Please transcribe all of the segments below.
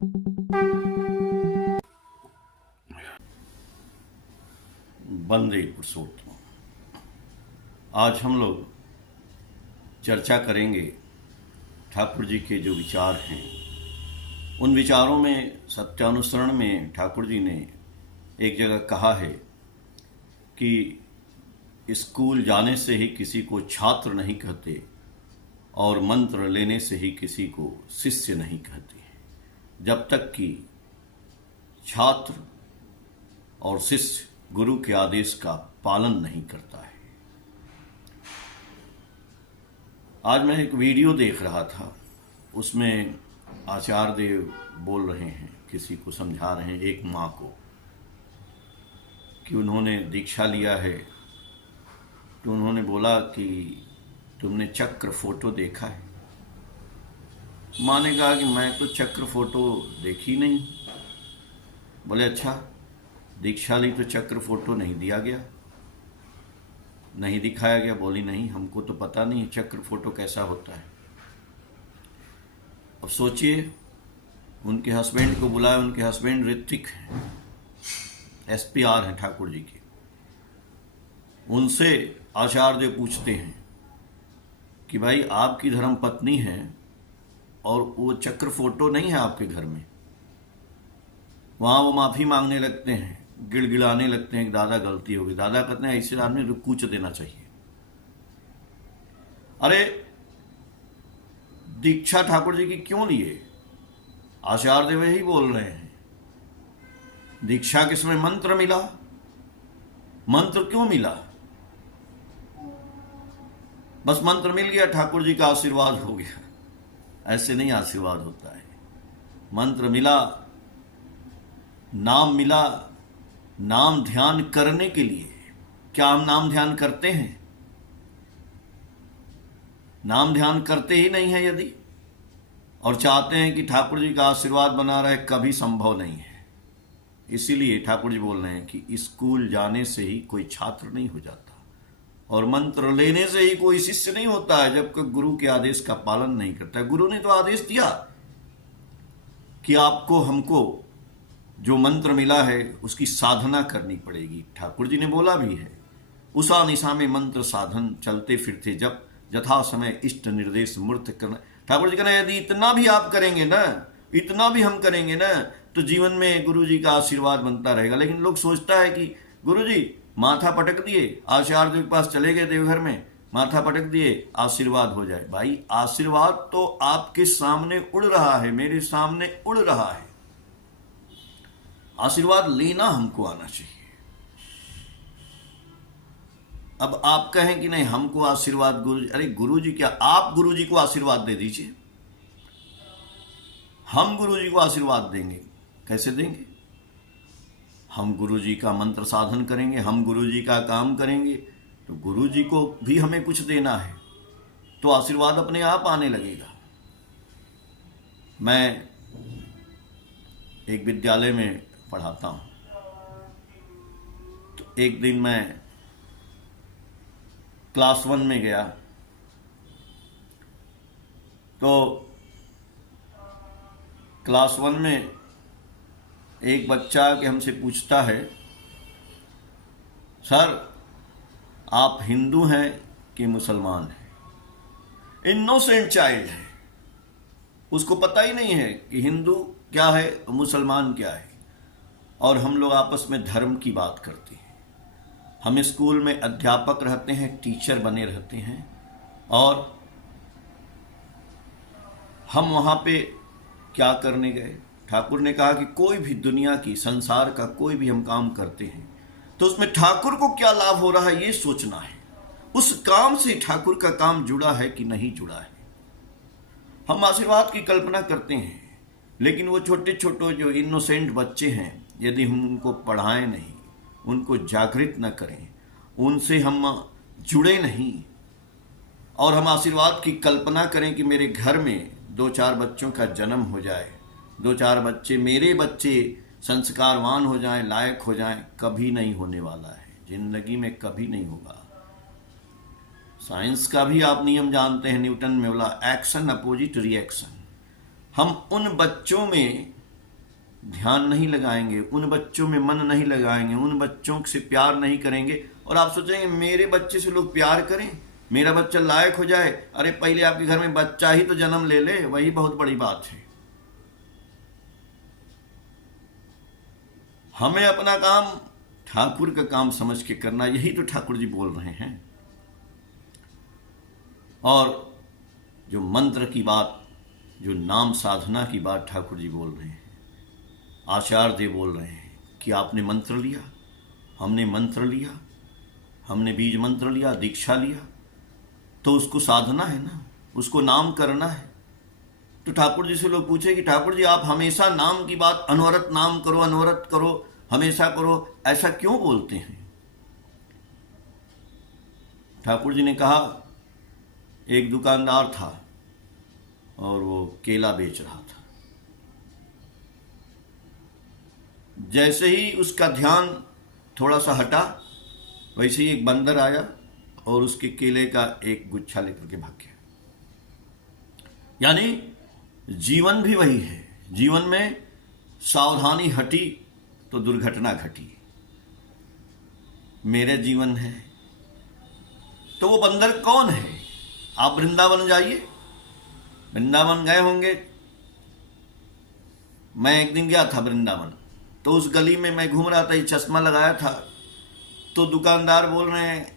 वंदे पुरुषोत्तम। आज हम लोग चर्चा करेंगे ठाकुर जी के जो विचार हैं, उन विचारों में सत्यानुसरण में ठाकुर जी ने एक जगह कहा है कि स्कूल जाने से ही किसी को छात्र नहीं कहते और मंत्र लेने से ही किसी को शिष्य नहीं कहते, जब तक कि छात्र और शिष्य गुरु के आदेश का पालन नहीं करता है। आज मैं एक वीडियो देख रहा था, उसमें आचार्य देव बोल रहे हैं, किसी को समझा रहे हैं, एक माँ को, कि उन्होंने दीक्षा लिया है तो उन्होंने बोला कि तुमने चक्र फोटो देखा है? माँ ने कहा कि मैं तो चक्र फोटो देखी नहीं। बोले अच्छा, दीक्षा ली तो चक्र फोटो नहीं दिया गया, नहीं दिखाया गया? बोली नहीं, हमको तो पता नहीं चक्र फोटो कैसा होता है। अब सोचिए, उनके हस्बैंड को बुलाया, उनके हस्बैंड ऋत्विक हैं, SPR हैं ठाकुर जी के। उनसे आचार्य देव पूछते हैं कि भाई आपकी धर्म पत्नी है और वो चक्र फोटो नहीं है आपके घर में। वहां वो माफी मांगने लगते हैं, गिड़गिड़ाने लगते हैं कि दादा गलती होगी। दादा कहते हैं ऐसे आदमी को कूच देना चाहिए। अरे दीक्षा ठाकुर जी की क्यों लिए? आचार्य देव ही बोल रहे हैं, दीक्षा के समय मंत्र मिला। मंत्र क्यों मिला? बस मंत्र मिल गया, ठाकुर जी का आशीर्वाद हो गया? ऐसे नहीं आशीर्वाद होता है। मंत्र मिला, नाम मिला, नाम ध्यान करने के लिए। क्या हम नाम ध्यान करते हैं? नाम ध्यान करते ही नहीं है यदि, और चाहते हैं कि ठाकुर जी का आशीर्वाद बना रहे, कभी संभव नहीं है। इसीलिए ठाकुर जी बोल रहे हैं कि स्कूल जाने से ही कोई छात्र नहीं हो जाता और मंत्र लेने से ही कोई शिष्य नहीं होता है, जबकि गुरु के आदेश का पालन नहीं करता है। गुरु ने तो आदेश दिया कि आपको हमको जो मंत्र मिला है उसकी साधना करनी पड़ेगी। ठाकुर जी ने बोला भी है, उषा निशा में मंत्र साधन चलते फिरते जब यथा समय इष्ट निर्देश मूर्त करना। ठाकुर जी कहना यदि इतना भी आप करेंगे ना, इतना भी हम करेंगे ना, तो जीवन में गुरु जी का आशीर्वाद बनता रहेगा। लेकिन लोग सोचता है कि गुरु जी माथा पटक दिए, आचार्य जी के पास चले गए देवघर में, माथा पटक दिए, आशीर्वाद हो जाए। भाई आशीर्वाद तो आपके सामने उड़ रहा है, मेरे सामने उड़ रहा है। आशीर्वाद लेना हमको आना चाहिए। अब आप कहें कि नहीं हमको आशीर्वाद गुरु जी, अरे गुरु जी क्या, आप गुरु जी को आशीर्वाद दे दीजिए। हम गुरु जी को आशीर्वाद देंगे, कैसे देंगे? हम गुरु जी का मंत्र साधन करेंगे, हम गुरु जी का काम करेंगे, तो गुरु जी को भी हमें कुछ देना है, तो आशीर्वाद अपने आप आने लगेगा। मैं एक विद्यालय में पढ़ाता हूं, तो एक दिन मैं क्लास 1 में गया, तो क्लास 1 में एक बच्चा के हमसे पूछता है, सर आप हिंदू हैं कि मुसलमान हैं? इनोसेंट चाइल्ड है, उसको पता ही नहीं है कि हिंदू क्या है, मुसलमान क्या है। और हम लोग आपस में धर्म की बात करते हैं। हम स्कूल में अध्यापक रहते हैं, टीचर बने रहते हैं, और हम वहां पे क्या करने गए? ठाकुर ने कहा कि कोई भी दुनिया की, संसार का कोई भी हम काम करते हैं तो उसमें ठाकुर को क्या लाभ हो रहा है ये सोचना है। उस काम से ठाकुर का काम जुड़ा है कि नहीं जुड़ा है। हम आशीर्वाद की कल्पना करते हैं, लेकिन वो छोटे छोटे जो इनोसेंट बच्चे हैं, यदि हम उनको पढ़ाएं नहीं, उनको जागृत न करें, उनसे हम जुड़े नहीं, और हम आशीर्वाद की कल्पना करें कि मेरे घर में 2-4 बच्चों का जन्म हो जाए, 2-4 बच्चे मेरे बच्चे संस्कारवान हो जाएं, लायक हो जाएं, कभी नहीं होने वाला है। जिंदगी में कभी नहीं होगा। साइंस का भी आप नियम जानते हैं, न्यूटन में बोला एक्शन अपोजिट रिएक्शन। हम उन बच्चों में ध्यान नहीं लगाएंगे, उन बच्चों में मन नहीं लगाएंगे, उन बच्चों से प्यार नहीं करेंगे, और आप सोचेंगे मेरे बच्चे से लोग प्यार करें, मेरा बच्चा लायक हो जाए। अरे पहले आपके घर में बच्चा ही तो जन्म ले ले, वही बहुत बड़ी बात है। हमें अपना काम ठाकुर का काम समझ के करना, यही तो ठाकुर जी बोल रहे हैं। और जो मंत्र की बात, जो नाम साधना की बात ठाकुर जी बोल रहे हैं, आचार्य देव बोल रहे हैं कि आपने मंत्र लिया, हमने मंत्र लिया, हमने बीज मंत्र लिया, दीक्षा लिया, तो उसको साधना है ना, उसको नाम करना है। तो ठाकुर जी से लोग पूछे कि ठाकुर जी आप हमेशा नाम की बात, अनवरत नाम करो, अनवरत करो, हमेशा करो, ऐसा क्यों बोलते हैं? ठाकुर जी ने कहा एक दुकानदार था और वो केला बेच रहा था। जैसे ही उसका ध्यान थोड़ा सा हटा, वैसे ही एक बंदर आया और उसके केले का एक गुच्छा लेकर के भाग गया। यानी जीवन भी वही है, जीवन में सावधानी हटी तो दुर्घटना घटी। मेरे जीवन है तो वो बंदर कौन है? आप वृंदावन जाइए, वृंदावन गए होंगे, मैं एक दिन गया था वृंदावन, तो उस गली में मैं घूम रहा था, ये चश्मा लगाया था, तो दुकानदार बोल रहे हैं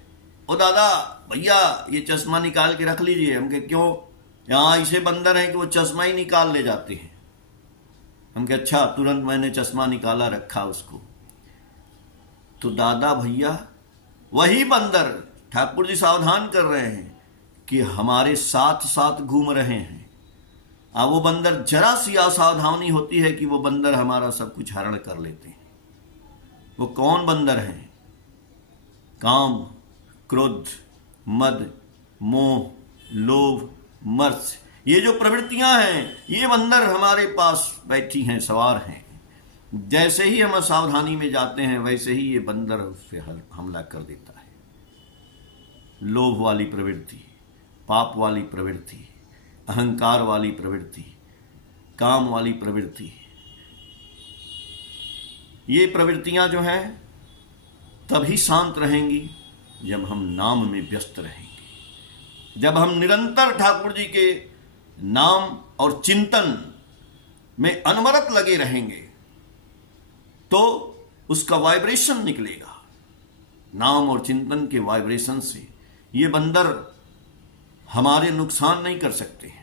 ओ दादा भैया ये चश्मा निकाल के रख लीजिए। हम कहे क्यों? यहाँ ऐसे बंदर हैं कि वो चश्मा ही निकाल ले जाते हैं। हम कहे अच्छा। तुरंत मैंने चश्मा निकाला, रखा उसको। तो दादा भैया वही बंदर, ठाकुर जी सावधान कर रहे हैं कि हमारे साथ साथ घूम रहे हैं। वो बंदर, जरा सी असावधानी होती है कि वो बंदर हमारा सब कुछ हरण कर लेते हैं। वो कौन बंदर हैं? काम, क्रोध, मद, मोह, लोभ, मर्स, ये जो प्रवृत्तियां हैं, ये बंदर हमारे पास बैठी हैं, सवार हैं। जैसे ही हम असावधानी में जाते हैं वैसे ही ये बंदर उस पर हमला कर देता है। लोभ वाली प्रवृत्ति, पाप वाली प्रवृत्ति, अहंकार वाली प्रवृत्ति, काम वाली प्रवृत्ति, ये प्रवृत्तियां जो हैं तभी शांत रहेंगी जब हम नाम में व्यस्त रहेंगे, जब हम निरंतर ठाकुर जी के नाम और चिंतन में अनवरत लगे रहेंगे, तो उसका वाइब्रेशन निकलेगा। नाम और चिंतन के वाइब्रेशन से ये बंदर हमारे नुकसान नहीं कर सकते हैं।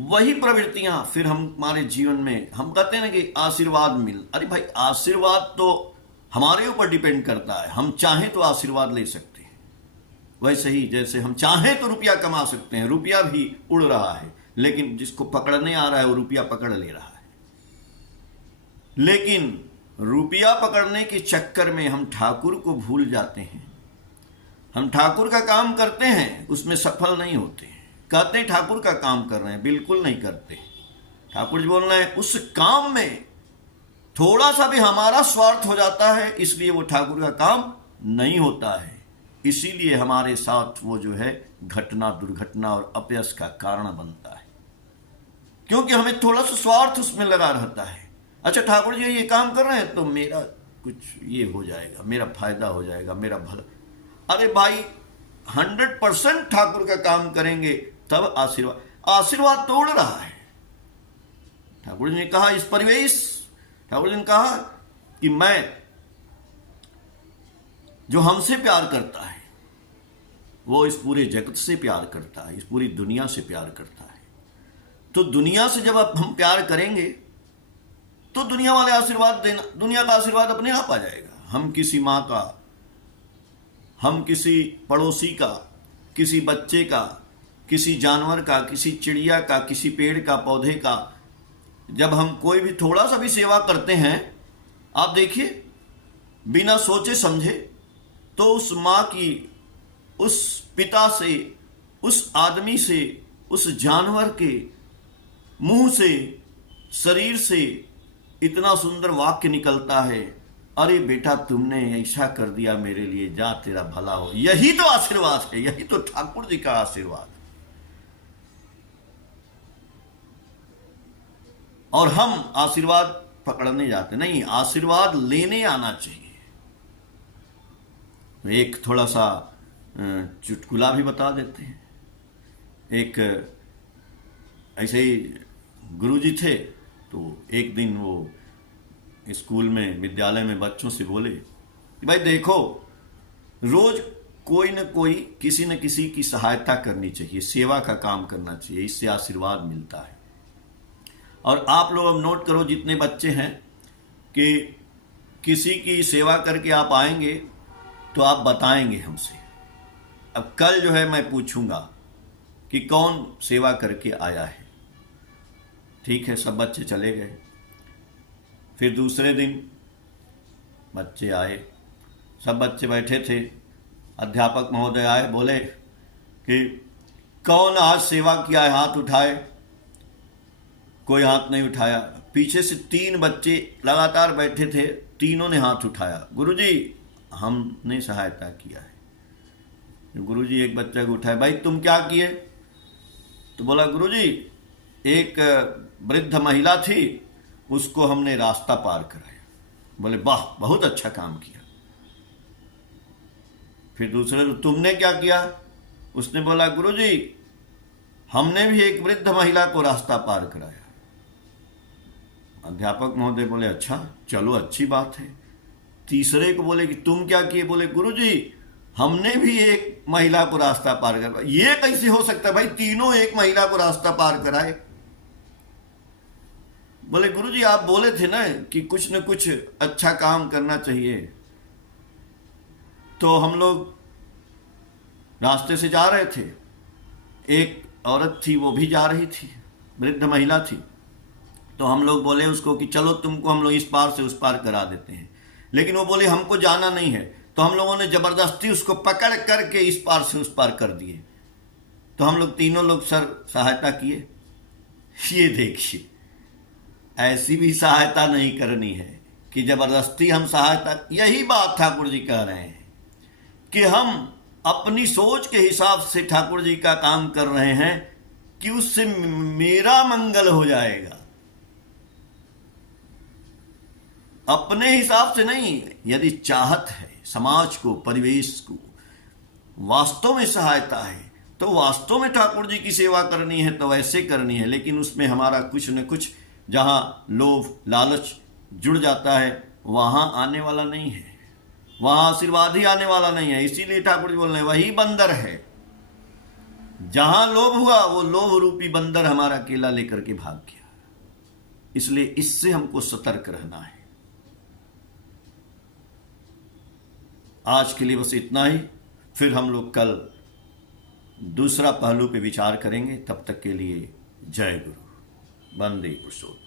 वही प्रवृत्तियां फिर हमारे जीवन में, हम कहते हैं ना कि आशीर्वाद मिल, अरे भाई आशीर्वाद तो हमारे ऊपर डिपेंड करता है। हम चाहें तो आशीर्वाद ले सकते हैं, वैसे ही जैसे हम चाहें तो रुपया कमा सकते हैं। रुपया भी उड़ रहा है, लेकिन जिसको पकड़ने आ रहा है वो रुपया पकड़ ले रहा है। लेकिन रुपया पकड़ने के चक्कर में हम ठाकुर को भूल जाते हैं। हम ठाकुर का काम करते हैं, उसमें सफल नहीं होते हैं। कहते हैं ठाकुर का काम कर रहे हैं, बिल्कुल नहीं करते। ठाकुर जी बोल रहे हैं उस काम में थोड़ा सा भी हमारा स्वार्थ हो जाता है, इसलिए वो ठाकुर का काम नहीं होता है। इसीलिए हमारे साथ वो जो है घटना, दुर्घटना और अपयश का कारण बनता है, क्योंकि हमें थोड़ा सा स्वार्थ उसमें लगा रहता है। अच्छा ठाकुर जी ये काम कर रहे हैं तो मेरा कुछ ये हो जाएगा, मेरा फायदा हो जाएगा, मेरा भला। अरे भाई 100% ठाकुर का काम करेंगे तब आशीर्वाद, आशीर्वाद तोड़ रहा है। ठाकुर जी ने कहा इस परिवेश, ठाकुर जी ने कहा कि मैं, जो हमसे प्यार करता है वो इस पूरे जगत से प्यार करता है, इस पूरी दुनिया से प्यार करता है। तो दुनिया से जब हम प्यार करेंगे तो दुनिया वाले आशीर्वाद देना, दुनिया का आशीर्वाद अपने आप आ जाएगा। हम किसी माँ का, हम किसी पड़ोसी का, किसी बच्चे का, किसी जानवर का, किसी चिड़िया का, किसी पेड़ का, पौधे का, जब हम कोई भी थोड़ा सा भी सेवा करते हैं, आप देखिए बिना सोचे समझे, तो उस माँ की, उस पिता से, उस आदमी से, उस जानवर के मुंह से, शरीर से इतना सुंदर वाक्य निकलता है, अरे बेटा तुमने ऐसा कर दिया मेरे लिए, जा तेरा भला हो। यही तो आशीर्वाद है, यही तो ठाकुर जी का आशीर्वाद। और हम आशीर्वाद पकड़ने जाते नहीं, आशीर्वाद लेने आना चाहिए। एक थोड़ा सा चुटकुला भी बता देते हैं। एक ऐसे ही गुरुजी थे, तो एक दिन वो स्कूल में, विद्यालय में बच्चों से बोले कि भाई देखो, रोज कोई न कोई, किसी न किसी की सहायता करनी चाहिए, सेवा का काम करना चाहिए, इससे आशीर्वाद मिलता है। और आप लोग अब नोट करो, जितने बच्चे हैं, कि किसी की सेवा करके आप आएंगे तो आप बताएंगे हमसे। अब कल जो है मैं पूछूंगा कि कौन सेवा करके आया है। ठीक है, सब बच्चे चले गए। फिर दूसरे दिन बच्चे आए, सब बच्चे बैठे थे। अध्यापक महोदय आए, बोले कि कौन आज सेवा किया है, हाथ उठाए। कोई हाथ नहीं उठाया। पीछे से 3 बच्चे लगातार बैठे थे, तीनों ने हाथ उठाया। गुरुजी, हमने सहायता किया है। गुरुजी एक बच्चा को उठाया, भाई तुम क्या किए? तो बोला, गुरुजी एक वृद्ध महिला थी, उसको हमने रास्ता पार कराया। बोले, वाह, बहुत अच्छा काम किया। फिर दूसरे, तुमने क्या किया? उसने बोला, गुरुजी हमने भी एक वृद्ध महिला को रास्ता पार कराया। अध्यापक महोदय बोले, अच्छा, चलो अच्छी बात है। तीसरे को बोले कि तुम क्या किए? बोले, गुरुजी हमने भी एक महिला को रास्ता पार कराया। ये कैसे हो सकता है भाई, तीनों एक महिला को रास्ता पार कराए? बोले, गुरुजी आप बोले थे ना कि कुछ न कुछ अच्छा काम करना चाहिए। तो हम लोग रास्ते से जा रहे थे, एक औरत थी, वो भी जा रही थी, वृद्ध महिला थी। तो हम लोग बोले उसको कि चलो तुमको हम लोग इस पार से उस पार करा देते हैं। लेकिन वो बोली हमको जाना नहीं है। तो हम लोगों ने जबरदस्ती उसको पकड़ करके इस पार से उस पार कर दिए। तो हम लोग तीनों लोग सर सहायता किए। ये देखिए, ऐसी भी सहायता नहीं करनी है कि जबरदस्ती हम सहायता। यही बात ठाकुर जी कह रहे हैं कि हम अपनी सोच के हिसाब से ठाकुर जी का काम कर रहे हैं कि उससे मेरा मंगल हो जाएगा, अपने हिसाब से नहीं। यदि चाहत है समाज को, परिवेश को वास्तव में सहायता है, तो वास्तव में ठाकुर जी की सेवा करनी है तो वैसे करनी है। लेकिन उसमें हमारा कुछ न कुछ, जहां लोभ लालच जुड़ जाता है, वहां आने वाला नहीं है, वहां आशीर्वाद ही आने वाला नहीं है। इसीलिए ठाकुर जी बोल रहे हैं, वही बंदर है। जहां लोभ हुआ, वो लोभ रूपी बंदर हमारा केला लेकर के भाग गया। इसलिए इससे हमको सतर्क रहना है। आज के लिए बस इतना ही। फिर हम लोग कल दूसरा पहलू पे विचार करेंगे। तब तक के लिए जय गुरु, वंदे पुरुषोत्तम।